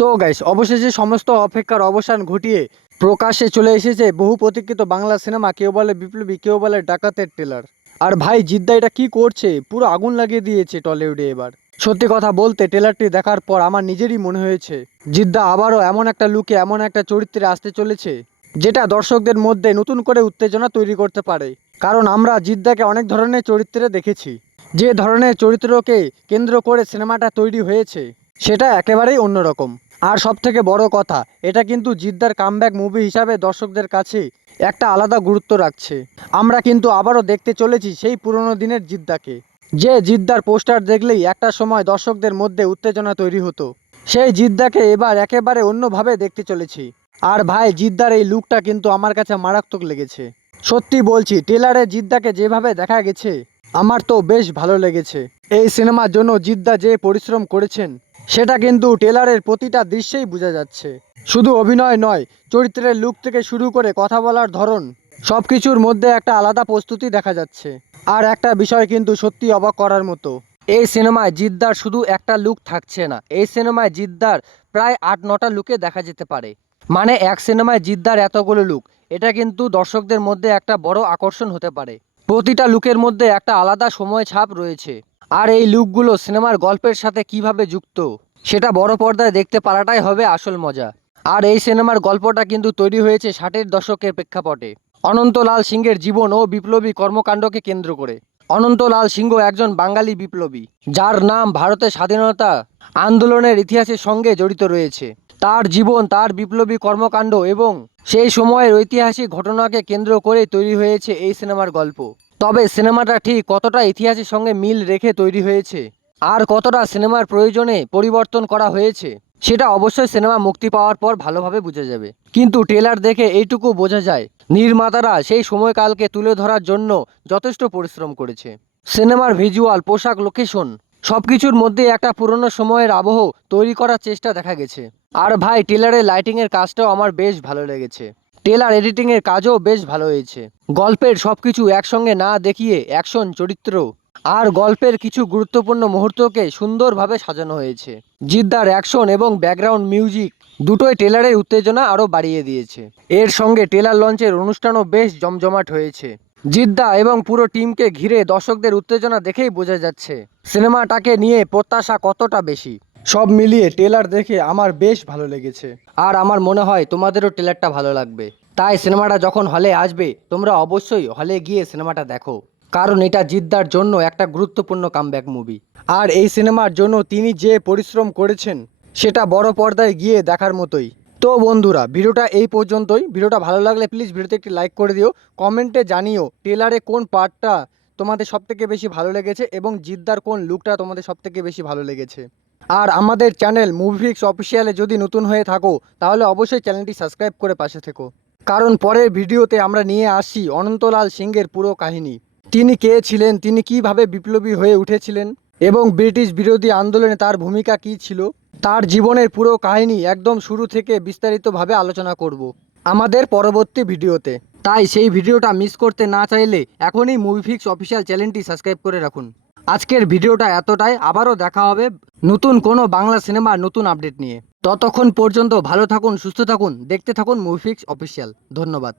তো গাইস, অবশেষে সমস্ত অপেক্ষার অবসান ঘটিয়ে প্রকাশ্যে চলে এসেছে বহু প্রতীক্ষিত বাংলা সিনেমা, কেউ বলে বিপ্লবী, কেউ বলে ডাকাতের ট্রেলার। আর ভাই, জিদ্দা এটা কি করছে, পুরো আগুন লাগিয়ে দিয়েছে টলিউডে এবার। সত্যি কথা বলতে, ট্রেলারটি দেখার পর আমার নিজেরই মনে হয়েছে জিদ্দা আবারও এমন একটা লুকে, এমন একটা চরিত্রে আসতে চলেছে যেটা দর্শকদের মধ্যে নতুন করে উত্তেজনা তৈরি করতে পারে। কারণ আমরা জিদ্দাকে অনেক ধরনের চরিত্রে দেখেছি, যে ধরনের চরিত্রকে কেন্দ্র করে সিনেমাটা তৈরি হয়েছে সেটা একেবারেই অন্যরকম। আর সব থেকে বড় কথা, এটা কিন্তু জিদ্দার কামব্যাক মুভি হিসাবে দর্শকদের কাছে একটা আলাদা গুরুত্ব রাখছে। আমরা কিন্তু আবারও দেখতে চলেছি সেই পুরনো দিনের জিদ্দাকে, যে জিদ্দার পোস্টার দেখলেই একটা সময় দর্শকদের মধ্যে উত্তেজনা তৈরি হতো। সেই জিদ্দাকে এবার একেবারে অন্যভাবে দেখতে চলেছি। আর ভাই, জিদ্দার এই লুকটা কিন্তু আমার কাছে মারাত্মক লেগেছে। সত্যি বলছি, ট্রেলারে জিদ্দাকে যেভাবে দেখা গেছে আমার তো বেশ ভালো লেগেছে। এই সিনেমার জন্য জিদ্দা যে পরিশ্রম করেছেন সেটা কিন্তু ট্রেলারের প্রতিটা দৃশ্যেই বোঝা যাচ্ছে। শুধু অভিনয় নয়, চরিত্রের লুক থেকে শুরু করে কথা বলার ধরন, সব কিছুর মধ্যে একটা আলাদা প্রস্তুতি দেখা যাচ্ছে। আর একটা বিষয় কিন্তু সত্যি অবাক করার মতো, এই সিনেমায় জিদ্দার শুধু একটা লুক থাকছে না, এই সিনেমায় জিদ্দার প্রায় 8-9টা লুকে দেখা যেতে পারে। মানে এক সিনেমায় জিদ্দার এতগুলো লুক, এটা কিন্তু দর্শকদের মধ্যে একটা বড় আকর্ষণ হতে পারে। প্রতিটা লুকের মধ্যে একটা আলাদা সময় ছাপ রয়েছে। আর এই লুকগুলো সিনেমার গল্পের সাথে কিভাবে যুক্ত সেটা বড় পর্দায় দেখতে পারাটাই হবে আসল মজা। আর এই সিনেমার গল্পটা কিন্তু তৈরি হয়েছে 60-এর দশকের প্রেক্ষাপটে, অনন্তলাল সিংহের জীবন ও বিপ্লবী কর্মকাণ্ডকে কেন্দ্র করে। অনন্তলাল সিংহ একজন বাঙালি বিপ্লবী, যার নাম ভারতের স্বাধীনতা আন্দোলনের ইতিহাসের সঙ্গে জড়িত রয়েছে। তার জীবন, তার বিপ্লবী কর্মকাণ্ড এবং সেই সময়ের ঐতিহাসিক ঘটনাকে কেন্দ্র করে তৈরি হয়েছে এই সিনেমার গল্প। তবে সিনেমাটা ঠিক কতটা ইতিহাসের সঙ্গে মিল রেখে তৈরি হয়েছে আর কতটা সিনেমার প্রয়োজনে পরিবর্তন করা হয়েছে সেটা অবশ্যই সিনেমা মুক্তি পাওয়ার পর ভালোভাবে বোঝা যাবে। কিন্তু ট্রেলার দেখে এইটুকু বোঝা যায়, নির্মাতারা সেই সময়কালকে তুলে ধরার জন্য যথেষ্ট পরিশ্রম করেছে। সিনেমার ভিজুয়াল, পোশাক, লোকেশন সবকিছুর মধ্যে একটা পুরনো সময়ের আবহ তৈরি করার চেষ্টা দেখা গেছে। আর ভাই, ট্রেলারের লাইটিংয়ের কাজটাও আমার বেশ ভালো লেগেছে। ট্রেলার এডিটিংয়ের কাজও বেশ ভালো হয়েছে। গল্পের সবকিছু একসঙ্গে না দেখিয়ে অ্যাকশন, চরিত্র আর গল্পের কিছু গুরুত্বপূর্ণ মুহূর্তকে সুন্দরভাবে সাজানো হয়েছে। জিদ্দার অ্যাকশন এবং ব্যাকগ্রাউন্ড মিউজিক দুটোই ট্রেলারের উত্তেজনা আরও বাড়িয়ে দিয়েছে। এর সঙ্গে ট্রেলার লঞ্চের অনুষ্ঠানও বেশ জমজমাট হয়েছে। জিদ্দা এবং পুরো টিমকে ঘিরে দর্শকদের উত্তেজনা দেখেই বোঝা যাচ্ছে সিনেমাটাকে নিয়ে প্রত্যাশা কতটা বেশি। সব মিলিয়ে ট্রেলার দেখে আমার বেশ ভালো লেগেছে। আর আমার মনে হয় তোমাদেরও ট্রেলারটা ভালো লাগবে। তাই সিনেমাটা যখন হলে আসবে, তোমরা অবশ্যই হলে গিয়ে সিনেমাটা দেখো, কারণ এটা জিদ্দার জন্য একটা গুরুত্বপূর্ণ কামব্যাক মুভি। আর এই সিনেমার জন্য তিনি যে পরিশ্রম করেছেন সেটা বড় পর্দায় গিয়ে দেখার মতোই। তো বন্ধুরা, ভিডিওটা এই পর্যন্তই। ভিডিওটা ভালো লাগলে প্লিজ ভিডিওতে একটি লাইক করে দিও। কমেন্টে জানিও ট্রেলারে কোন পার্টটা তোমাদের সবথেকে বেশি ভালো লেগেছে এবং জিদ্দার কোন লুকটা তোমাদের সবথেকে বেশি ভালো লেগেছে। আর আমাদের চ্যানেল মুভিফিক্স অফিসিয়ালে যদি নতুন হয়ে থাকো, তাহলে অবশ্যই চ্যানেলটি সাবস্ক্রাইব করে পাশে থেকো। কারণ পরের ভিডিওতে আমরা নিয়ে আসি অনন্তলাল সিংহের পুরো কাহিনী। তিনি কে ছিলেন, তিনি কিভাবে বিপ্লবী হয়ে উঠেছিলেন এবং ব্রিটিশ বিরোধী আন্দোলনে তার ভূমিকা কী ছিল, তার জীবনের পুরো কাহিনী একদম শুরু থেকে বিস্তারিতভাবে আলোচনা করব আমাদের পরবর্তী ভিডিওতে। তাই সেই ভিডিওটা মিস করতে না চাইলে এখনই মুভিফিক্স অফিসিয়াল চ্যানেলটি সাবস্ক্রাইব করে রাখুন। আজকের ভিডিওটা এতটাই, আবারও দেখা হবে নতুন কোনো বাংলা সিনেমার নতুন আপডেট নিয়ে। ততক্ষণ পর্যন্ত ভালো থাকুন, সুস্থ থাকুন, দেখতে থাকুন মুভিফিক্স অফিসিয়াল। ধন্যবাদ।